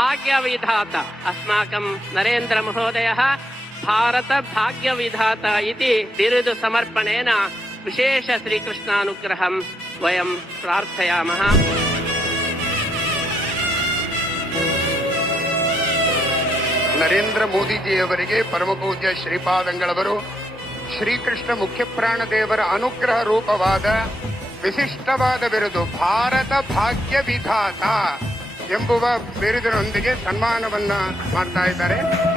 भाग्यविधाता अस्माकं नरेन्द्रमहोदयः भारतभाग्यविधाता इति बिरुदु समर्पणेन विशेष श्रीकृष्णानुग्रहं वयं प्रार्थयामः. ನರೇಂದ್ರ ಮೋದಿಜಿಯವರಿಗೆ ಪರಮಪೂಜ್ಯ ಶ್ರೀಪಾದಂಗಳವರು ಶ್ರೀಕೃಷ್ಣ ಮುಖ್ಯಪ್ರಾಣ ದೇವರ ಅನುಗ್ರಹ ರೂಪವಾದ ವಿಶಿಷ್ಟವಾದ ಬಿರುದು ಭಾರತ ಭಾಗ್ಯ ವಿಧಾತ ಎಂಬುವ ಬಿರುದಿನೊಂದಿಗೆ ಸನ್ಮಾನವನ್ನ ಮಾಡ್ತಾ ಇದ್ದಾರೆ.